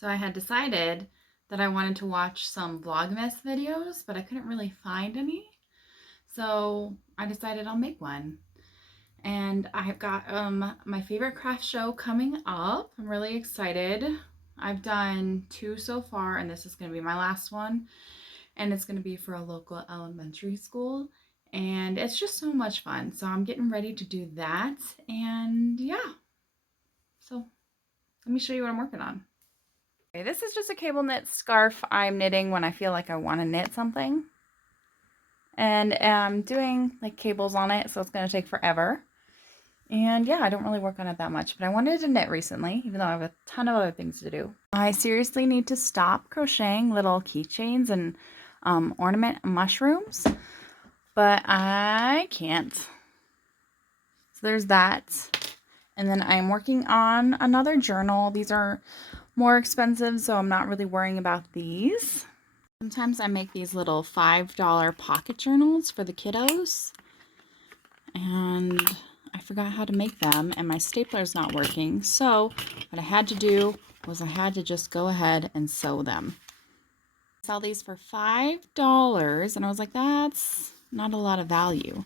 So I had decided that I wanted to watch some Vlogmas videos, but I couldn't really find any. So I decided I'll make one. And I've got my favorite craft show coming up. I'm really excited. I've done 2 so far, and this is going to be my last one. And it's going to be for a local elementary school. And it's just so much fun. So I'm getting ready to do that. And yeah. So let me show you what I'm working on. Okay, this is just a cable knit scarf I'm knitting when I feel like I want to knit something. And I'm doing like cables on it, so it's going to take forever. And yeah, I don't really work on it that much, but I wanted to knit recently, even though I have a ton of other things to do. I seriously need to stop crocheting little keychains and ornament mushrooms, but I can't. So there's that. And then I'm working on another journal. These are more expensive, so I'm not really worrying about these. Sometimes I make these little $5 pocket journals for the kiddos. And I forgot how to make them, and my stapler's not working. So what I had to do was I had to just go ahead and sew them. I sell these for $5, and I was like, that's not a lot of value.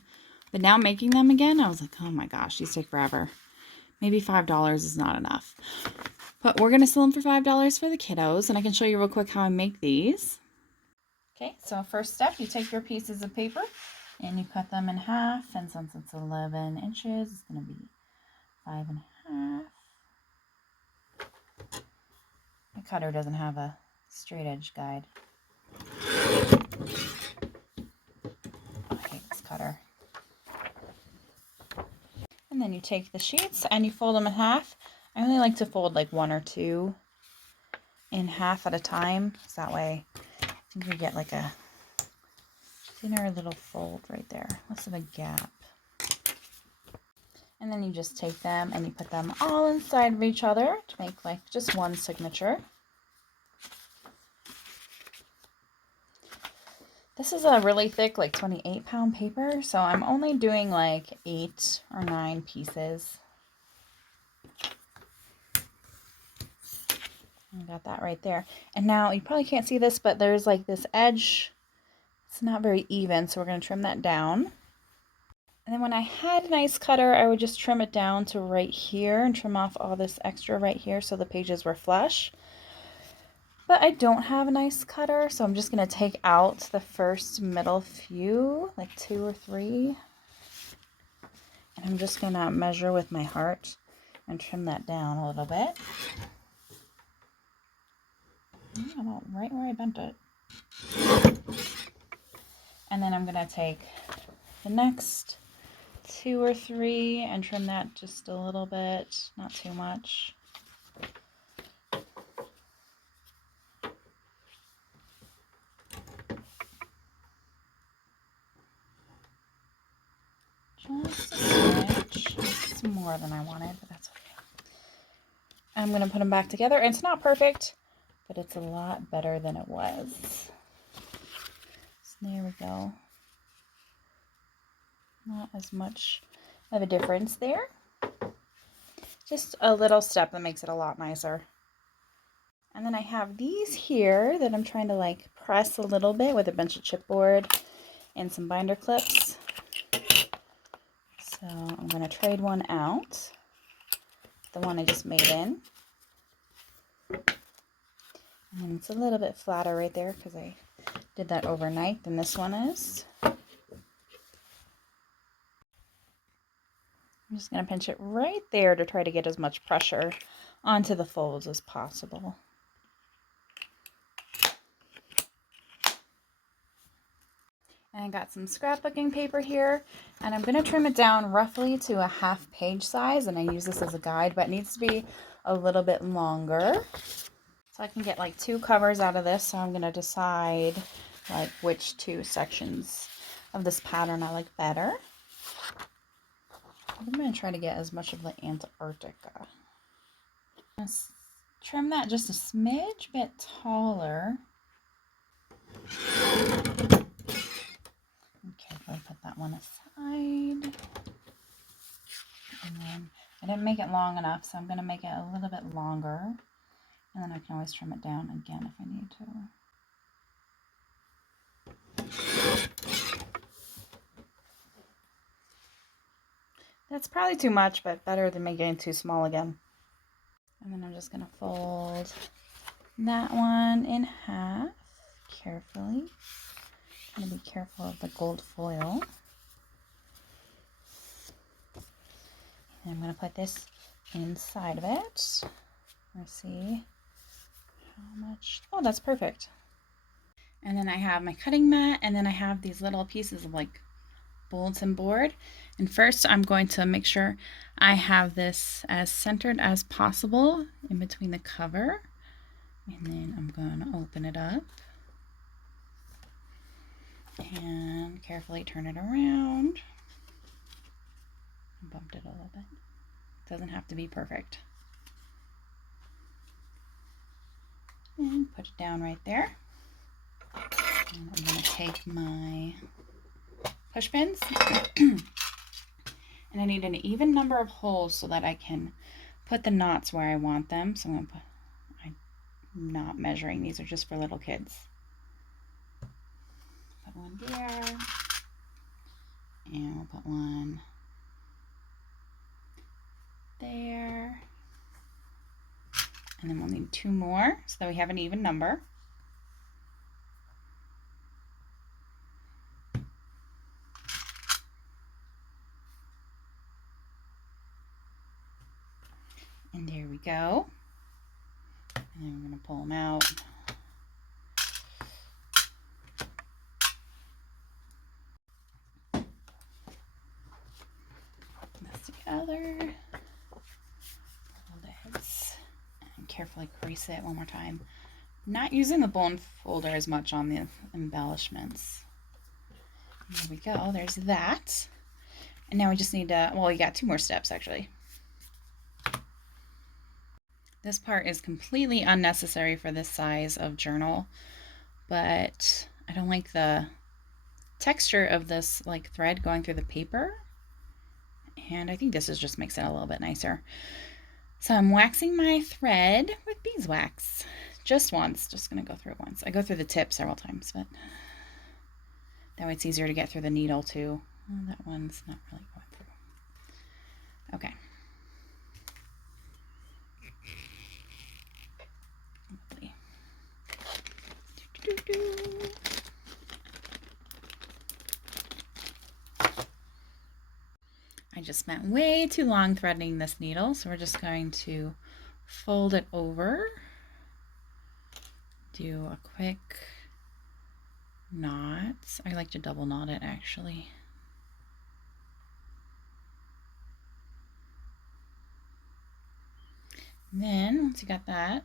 But now making them again, I was like, oh my gosh, these take forever. Maybe $5 is not enough. But we're going to sell them for $5 for the kiddos, and I can show you real quick how I make these. Okay, so first step, you take your pieces of paper and you cut them in half, and since it's 11 inches, it's going to be 5.5. My cutter doesn't have a straight edge guide. I hate this cutter. And then you take the sheets and you fold them in half. I only like to fold like 1 or 2 in half at a time, so that way I think you get like a thinner little fold right there, less of a gap. And then you just take them and you put them all inside of each other to make like just one signature. This is a really thick, like 28-pound paper, so I'm only doing like 8 or 9 pieces. I got that right there. And now you probably can't see this, but there's like this edge. It's not very even, so we're going to trim that down. And then when I had a nice cutter, I would just trim it down to right here and trim off all this extra right here so the pages were flush. But I don't have a nice cutter, so I'm just going to take out the first middle few, like 2 or 3. And I'm just going to measure with my heart and trim that down a little bit. About right where I bent it. And then I'm going to take the next 2 or 3 and trim that just a little bit, not too much. Just a smidge. It's more than I wanted, but that's okay. I'm going to put them back together. And it's not perfect, but it's a lot better than it was. So there we go. Not as much of a difference there. Just a little step that makes it a lot nicer. And then I have these here that I'm trying to like press a little bit with a bunch of chipboard and some binder clips. So I'm going to trade one out, the one I just made in. And it's a little bit flatter right there because I did that overnight than this one is. I'm just going to pinch it right there to try to get as much pressure onto the folds as possible. And I got some scrapbooking paper here, and I'm going to trim it down roughly to a 1/2 page size, and I use this as a guide, but it needs to be a little bit longer. So I can get like 2 covers out of this, so I'm going to decide like which 2 sections of this pattern I like better. I'm going to try to get as much of the Antarctica. Let's trim that just a smidge bit taller. Okay, I'll put that one aside. And then I didn't make it long enough, so I'm going to make it a little bit longer. And then I can always trim it down again if I need to. That's probably too much, but better than making it too small again. And then I'm just going to fold that one in half carefully. I'm going to be careful of the gold foil. And I'm going to put this inside of it. Let's see how much. Oh, that's perfect. And then I have my cutting mat, and then I have these little pieces of like bulletin board. And first I'm going to make sure I have this as centered as possible in between the cover. And then I'm going to open it up and carefully turn it around. I bumped it a little bit. It doesn't have to be perfect. And put it down right there. And I'm going to take my push pins and I need an even number of holes so that I can put the knots where I want them. So I'm not measuring. These are just for little kids. Put one there, and we'll put one there, and then we'll need two more so that we have an even number. And there we go. And then we're going to pull them out. This together. Pull the heads and carefully crease it one more time. Not using the bone folder as much on the embellishments. There we go. There's that. And now we just need to, well, we got two more steps actually. This part is completely unnecessary for this size of journal, but I don't like the texture of this like thread going through the paper. And I think this just makes it a little bit nicer. So I'm waxing my thread with beeswax. Just once, just gonna go through it once. I go through the tip several times, but that way it's easier to get through the needle too. Oh, that one's not really going through. Okay. I just spent way too long threading this needle, so we're just going to fold it over, do a quick knot. I like to double knot it actually. And then once you got that,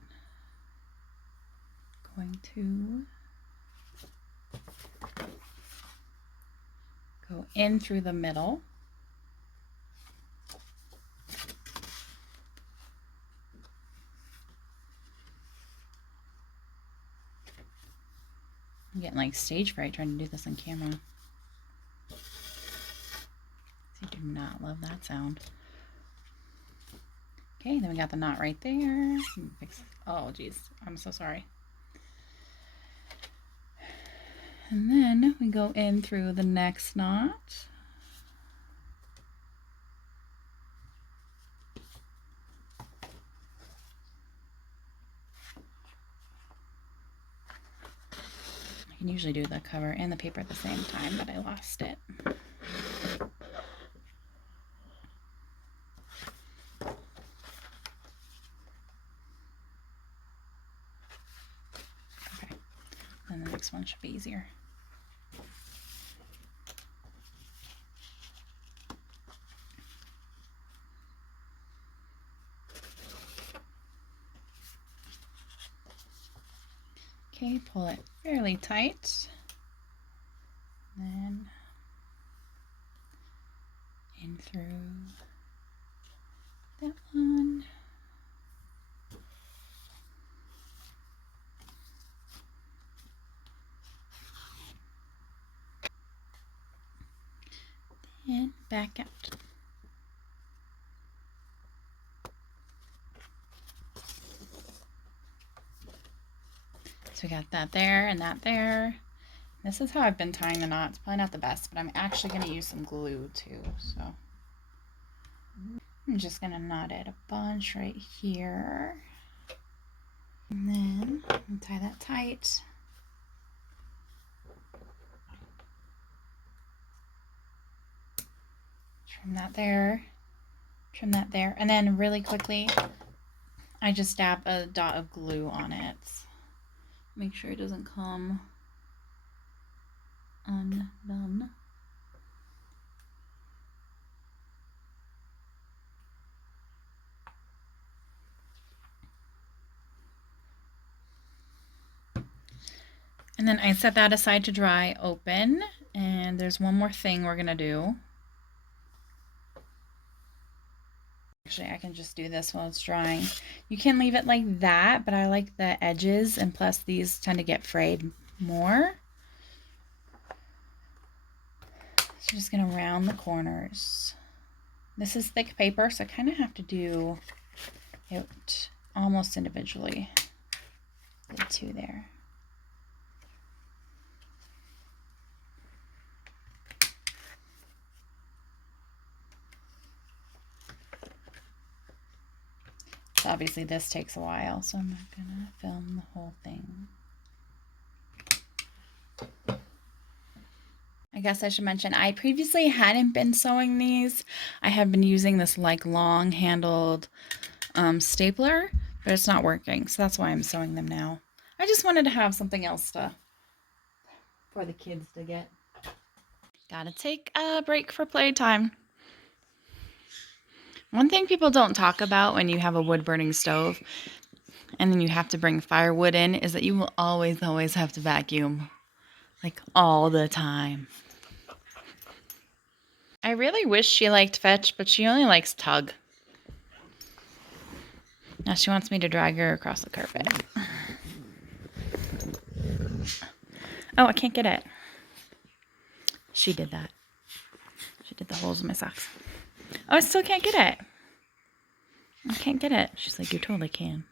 going to go in through the middle. I'm getting like stage fright trying to do this on camera. I do not love that sound. Okay, then we got the knot right there. Oh geez, I'm so sorry. And then we go in through the next knot. I can usually do the cover and the paper at the same time, but I lost it. Okay, and the next one should be easier. Okay, pull it fairly tight. Then in through that one. And back out. So we got that there and that there. This is how I've been tying the knot. It's probably not the best, but I'm actually going to use some glue too. So I'm just going to knot it a bunch right here. And then tie that tight. Trim that there. Trim that there. And then really quickly, I just dab a dot of glue on it. Make sure it doesn't come undone. And then I set that aside to dry open. And there's one more thing we're going to do. Actually, I can just do this while it's drying. You can leave it like that, but I like the edges, and plus these tend to get frayed more. So just going to round the corners. This is thick paper, so I kind of have to do it almost individually. The two there. So obviously this takes a while, so I'm not going to film the whole thing. I guess I should mention, I previously hadn't been sewing these. I have been using this like long handled stapler, but it's not working. So that's why I'm sewing them now. I just wanted to have something else for the kids to get. Gotta take a break for playtime. One thing people don't talk about when you have a wood burning stove and then you have to bring firewood in is that you will always have to vacuum. Like all the time. I really wish she liked fetch, but she only likes tug. Now she wants me to drag her across the carpet. Oh, I can't get it. She did that. She did the holes in my socks. Oh, I still can't get it. I can't get it. She's like, you totally can.